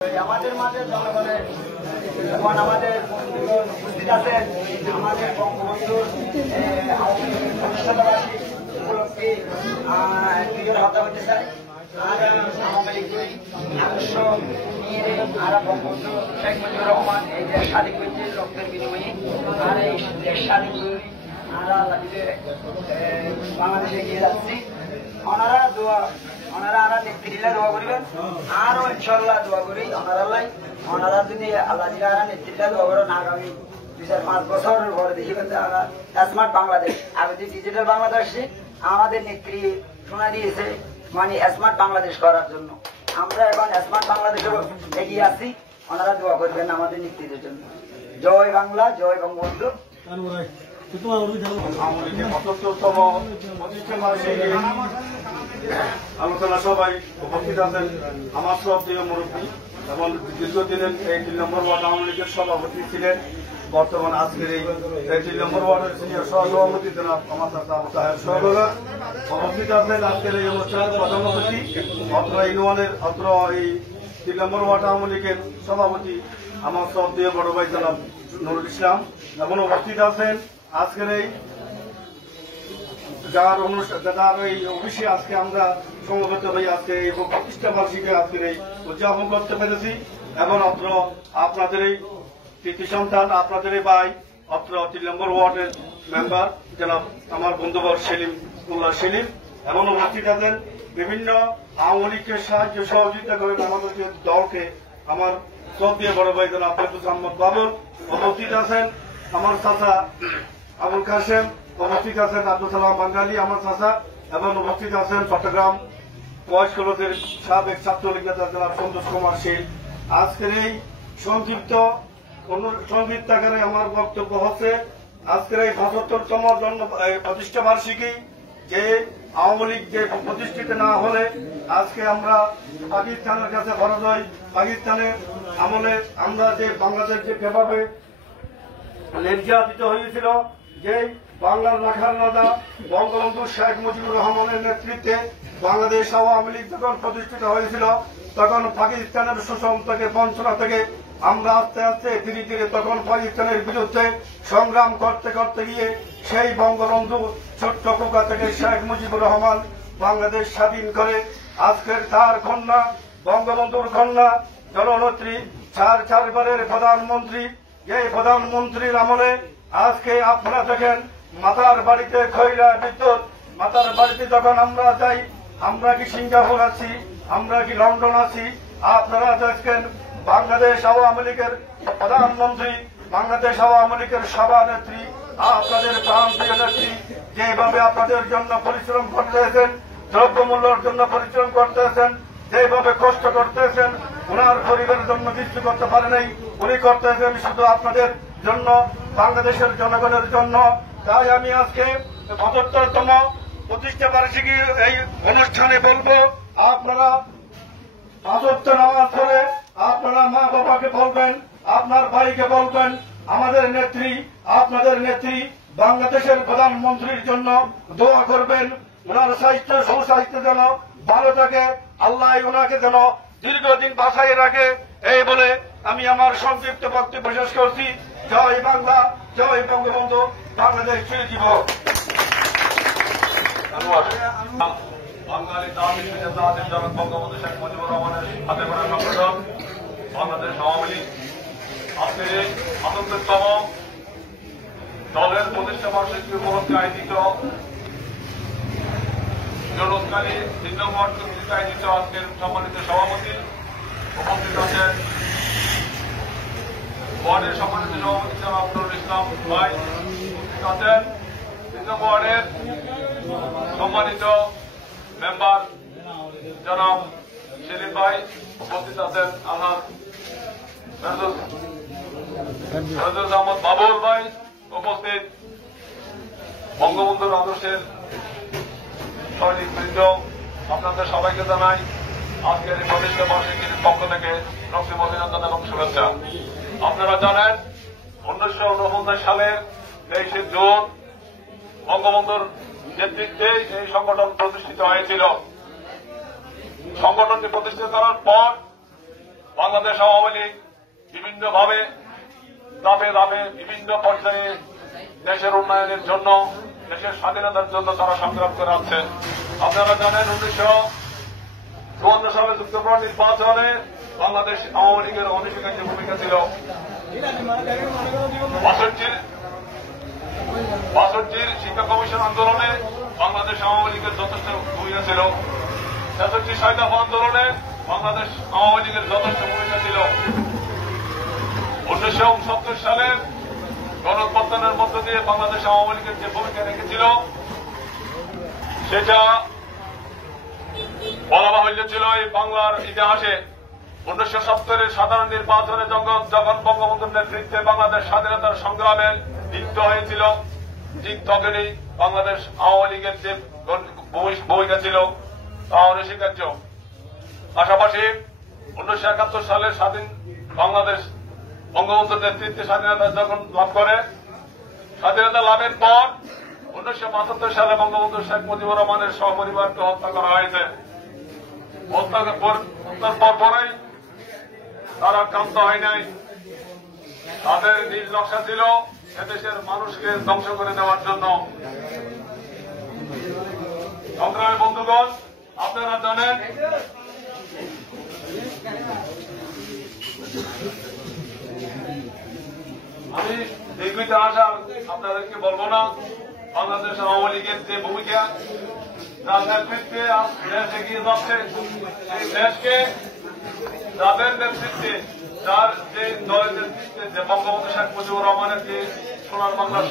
আমাদের মাঝে জনগণের এখন আমাদের উপস্থিত আছেন আমাদের বঙ্গবন্ধুর শতবার্ষিকী উপলক্ষে বিজয় হত্যা করতে চাই আর আওয়ামী লীগ আদর্শ নিয়ে আর বঙ্গবন্ধু শেখ মুজিবুর রহমান এই দেশ স্বাধীন হয়েছে রক্তের বিনিময়ে আর এই দেশ স্বাধীন করে আমরা বাংলাদেশে গিয়ে যাচ্ছি। ওনারা আর নেতৃত্বে দোয়া করবেন আরো ইনশাল্লাহ দোয়া করি ওনারা যদি আল্লাহ দিলে আর নেতৃত্বে দোয়া করেন আগামী 2-5 বছর পরে দেখবেন স্মার্ট বাংলাদেশ আগে ডিজিটাল বাংলাদেশ আমাদের নেত্রী শোনা দিয়েছে মানে স্মার্ট বাংলাদেশ করার জন্য আমরা এখন স্মার্ট বাংলাদেশে এগিয়ে আসি। ওনারা দোয়া করবেন আমাদের নেতৃত্বের জন্য। জয় বাংলা, জয় বঙ্গবন্ধু। আলোচনা সবাই উপস্থিত আছেন আমার সব প্রিয় মুরব্বী এবং দীর্ঘদিনের এই 3 নম্বর ওয়ার্ড আওয়ামী লীগের সভাপতি ছিলেন, বর্তমান আজকের এই 3 নম্বর ওয়ার্ডের সিনিয়র সহসভাপতি জনাব আমার চাচা আবু তাহের সহযোগা উপস্থিত আছেন। আজকের এই অনুষ্ঠানের প্রধান অতিথি অত্র ইউনিয়নের অত্র এই 3 নম্বর ওয়ার্ড আওয়ামী লীগের সভাপতি আমার সব প্রিয় বড় ভাই জনাব নুরুল ইসলাম এবং উপস্থিত আছেন আজকের এই যার অনুষ্ঠান যার এই অফিসে আজকে আমরা সমবেত হয়ে আজকে এই প্রতিষ্ঠা বার্ষিকী আজকের এই উদযাপন করতে পেরেছি এবং অত্র আপনাদের এই কৃতি সন্তান আপনাদের এই ভাই অত্র 3 নম্বর ওয়ার্ডের মেম্বার জনাব আমার বন্ধুবর সেলিম এবং উপস্থিত আছেন বিভিন্ন আওয়ামী লীগের সাহায্য সহযোগিতা করেন আমাদের দলকে আমার শ্রদ্ধেয় বড় ভাই জনাব ফেরদৌস আহমদ বাবুল উপস্থিত আছেন আমার চাচা আবুল কাসেম উপস্থিত আছেন আব্দুল সালাম বাঙ্গালী আমার চাচা এবং উপস্থিত আছেন চট্টগ্রাম বয়স কলেজের সাবেক ছাত্রলীগ নেতা জনাব সন্তোষ কুমার শীল। আজকের এই সংক্ষিপ্ত আকারে আমার বক্তব্য হচ্ছে আজকের এই 75তম প্রতিষ্ঠা বার্ষিকী যে আওয়ামী লীগ যে প্রতিষ্ঠিত না হলে আজকে আমরা পাকিস্তানের কাছে পরাজয় পাকিস্তানের আমলে আমরা যে বাংলাদেশ যে যেভাবে নির্যাতিত হয়েছিল যে বাংলার রাখার রাজা বঙ্গবন্ধু শেখ মুজিবুর রহমানের নেতৃত্বে বাংলাদেশ আওয়ামী লীগ যখন প্রতিষ্ঠিত হয়েছিল তখন পাকিস্তানের শোষণ থেকে বঞ্চনা থেকে আমরা আস্তে আস্তে ধীরে ধীরে তখন পাকিস্তানের বিরুদ্ধে সংগ্রাম করতে করতে গিয়ে সেই বঙ্গবন্ধু ছোট্ট খোকা থেকে শেখ মুজিবুর রহমান বাংলাদেশ স্বাধীন করে আজকের তার কন্যা বঙ্গবন্ধুর কন্যা জননেত্রী 4বারের প্রধানমন্ত্রী এই প্রধানমন্ত্রীর আমলে আজকে আপনারা দেখেন মাতার বাড়িতে খৈরা বিদ্যুৎ মাতার বাড়িতে যখন আমরা যাই আমরা কি সিঙ্গাপুর আছি আমরা কি লন্ডন আছি আপনারা দেখেন বাংলাদেশ আওয়ামী লীগের প্রধানমন্ত্রী বাংলাদেশ আওয়ামী লীগের সভানেত্রী আপনাদের প্রান্তীয় নেত্রী যেভাবে আপনাদের জন্য পরিশ্রম করতেছেন দ্রব্যমূল্যের জন্য পরিশ্রম করতেছেন যেভাবে কষ্ট করতেছেন ওনার পরিবারের জন্য কিছু করতে পারে নাই উনি করতেছেন শুধু আপনাদের জন্য বাংলাদেশের জনগণের জন্য। তাই আমি আজকে 75তম প্রতিষ্ঠা বার্ষিকী এই অনুষ্ঠানে বলবো আপনারা 75 নামাজ পড়ে আপনারা মা বাবাকে বলবেন আপনার ভাইকে বলবেন আমাদের নেত্রী আপনাদের নেত্রী বাংলাদেশের প্রধানমন্ত্রীর জন্য দোয়া করবেন ওনার স্বাস্থ্য সুস্বাস্থ্য যেন ভালো থাকে আল্লাহ ওনাকে যেন দীর্ঘদিন বাঁচাই রাখে এই বলে আমি আমার সংক্ষিপ্ত বক্তব্য শেষ করছি। জয় বাংলা, জয় বঙ্গবন্ধু, বাংলাদেশ চিরজীবন। বাঙালি তামিল জাতির জনক বঙ্গবন্ধু শেখ মুজিবুর রহমানের হাতে করা সংগঠন বাংলাদেশ আওয়ামী লীগ আজকের এই ৭৮তম দলের প্রতিষ্ঠা বার্ষিকী উপলক্ষে আয়োজিত জনকালী 3 নম্বর কর্তৃক আয়োজিত আজকের সম্মানিত সভাপতি উপস্থিত আছেন ওয়ার্ডের সম্মানিত সভাপতি জনাব নুরুল ইসলাম ভাই উপস্থিত আছেন 3 নম্বর ওয়ার্ডের সম্মানিত মেম্বার জনাব সেলিম ভাই উপস্থিত আছেন আলহাজ ফেরদৌস আহমদ বাবুল ভাই উপস্থিত বঙ্গবন্ধুর আদর্শের সৈনিক বৃন্দ আপনাদের সবাইকে জানাই আজকের এই প্রতিষ্ঠা বার্ষিকীর পক্ষ থেকে রক্তিম অভিনন্দন এবং শুভেচ্ছা। আপনারা জানেন 1949 সালের 23শে জুন বঙ্গবন্ধুর নেতৃত্বে এই সংগঠন প্রতিষ্ঠিত হয়েছিল। সংগঠনটি প্রতিষ্ঠিত করার পর বাংলাদেশ আওয়ামী লীগ বিভিন্নভাবে ধাপে ধাপে বিভিন্ন পর্যায়ে দেশের উন্নয়নের জন্য, দেশের স্বাধীনতার জন্য তারা সংগ্রাম করে আসছে। আপনারা জানেন 1954 সালে যুক্তফ্রন্ট নির্বাচনে বাংলাদেশ আওয়ামী লীগের অনস্বীকার্য ভূমিকা ছিল। 62 শিক্ষা কমিশন আন্দোলনে বাংলাদেশ আওয়ামী লীগের যথেষ্ট ভূমিকা ছিল। 63 দফা আন্দোলনে বাংলাদেশ আওয়ামী লীগের যথেষ্ট ভূমিকা ছিল। 1969 সালের গণঅভ্যুত্থানের মধ্য দিয়ে বাংলাদেশ আওয়ামী লীগের যে ভূমিকা রেখেছিল সেটা বলা বাহুল্য ছিল এই বাংলার ইতিহাসে। 1970-এর সাধারণ নির্বাচনে যখন বঙ্গবন্ধুর নেতৃত্বে বাংলাদেশ স্বাধীনতার সংগ্রামে লিপ্ত হয়েছিল, ঠিক তখনই বাংলাদেশ আওয়ামী লীগের যে ভূমিকা ছিল তা অনস্বীকার্য। পাশাপাশি 1971 সালের স্বাধীন বাংলাদেশ বঙ্গবন্ধুর নেতৃত্বে স্বাধীনতা যখন লাভ করে, স্বাধীনতা লাভের পর 1975 সালে বঙ্গবন্ধু শেখ মুজিবুর রহমানের সহপরিবারকে হত্যা করা হয়েছে। হত্যার পরেই তারা ক্ষান্ত হয় নাই। তাদের নিজ নকশা ছিল এদেশের মানুষকে ধ্বংস করে দেওয়ার জন্য। সংগ্রামী বন্ধুগণ, আপনারা জানেন আমি দীর্ঘিত আশা আপনাদেরকে বলবো না। বাংলাদেশ আওয়ামী লীগের যে ভূমিকা, যার নেতৃত্বে দেশ এগিয়ে যাচ্ছে, সেই দেশকে যাদের নেতৃত্বে, যার যে দলের নেতৃত্বে যে বঙ্গবন্ধু শেখ মুজিবুর রহমানের যে সোনার বাংলার